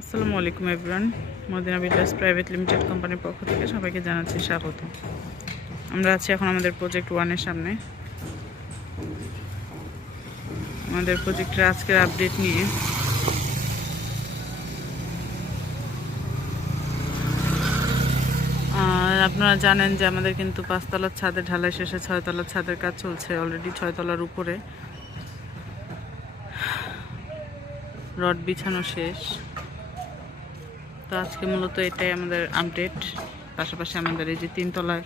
আসসালামু আলাইকুম everyone. Madina builders private limited কোম্পানির পক্ষ থেকে সবাইকে জানাচ্ছি স্বাগত। আমরা আছি এখন আমাদের প্রজেক্ট 1-এর সামনে। আমাদের প্রজেক্টের আজকের আপডেট নিয়ে আর আপনারা জানেন যে আমাদের কিন্তু 5তলার ছাদের ঢালাই শেষে 6তলার ছাদের কাজ চলছে। অলরেডি 6তলার উপরে রড বিছানো শেষ। তো আজকে মূলত এটাই আমাদের আপডেট। পাশাপাশি আমাদের এই যে 3তলায়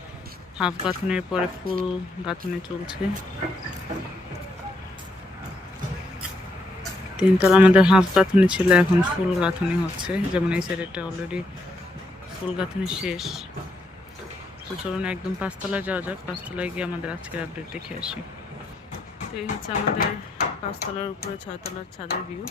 হাফ গাঁথনির পরে ফুল গাঁথনি চলছে। 3তলা আমাদের হাফ গাঁথনি ছিল, এখন ফুল গাঁথনি হচ্ছে। যেমন এই সাইডটা অলরেডি ফুল গাঁথনি শেষ। তো চলুন একদম 5তলায় যাওয়া যাক। 5তলায় গিয়ে আমাদের আজকের আপডেট দেখে আসি। তো এই হচ্ছে আমাদের 5তলার উপরে 6তলার ছাদের ভিউ।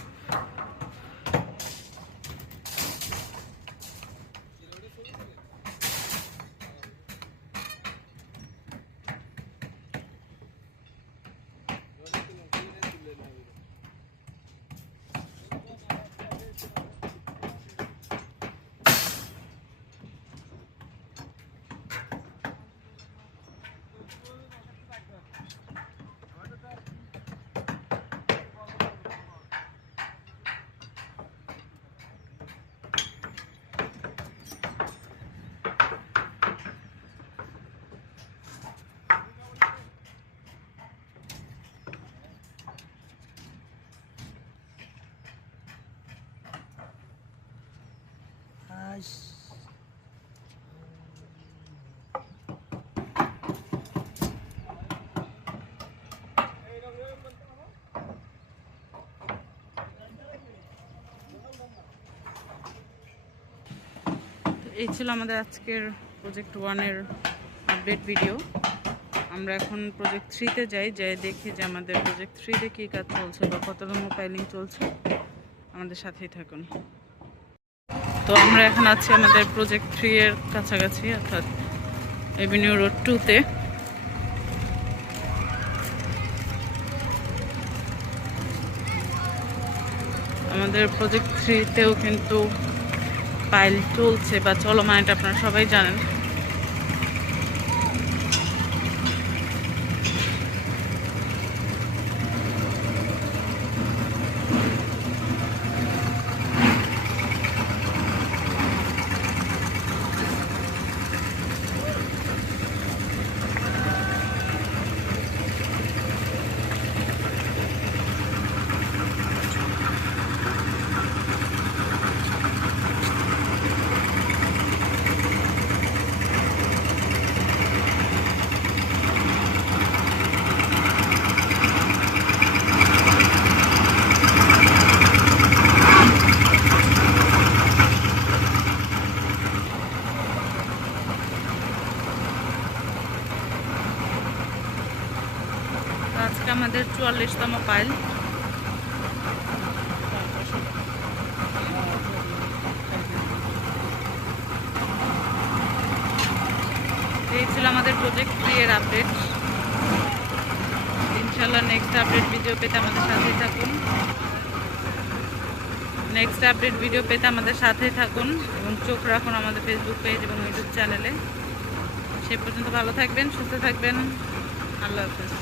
এই ছিল আমাদের আজকের প্রজেক্ট 1-এর আপডেট ভিডিও। আমরা এখন প্রজেক্ট 3-তে যাই, দেখি যে আমাদের প্রজেক্ট 3-তে কী কাজ চলছে বা কততম পাইলিং চলছে। আমাদের সাথেই থাকুন। তো আমরা এখন আছি আমাদের প্রজেক্ট 3-এর কাছাকাছি, অর্থাৎ এভিনিউ রোড 2-তে। আমাদের প্রজেক্ট 3-তেও কিন্তু পাইল চলছে বা চলমান, এটা আপনারা সবাই জানেন। আজকে আমাদের 44তম পাইল। এই ছিল আমাদের প্রজেক্ট 3-এর আপডেট। ইনশাআল্লাহ নেক্সট আপডেট ভিডিও পেতে আমাদের সাথেই থাকুন। এবং চোখ রাখুন আমাদের ফেসবুক পেজ এবং ইউটিউব চ্যানেলে। সে পর্যন্ত ভালো থাকবেন, সুস্থ থাকবেন। আল্লাহ হাফেজ।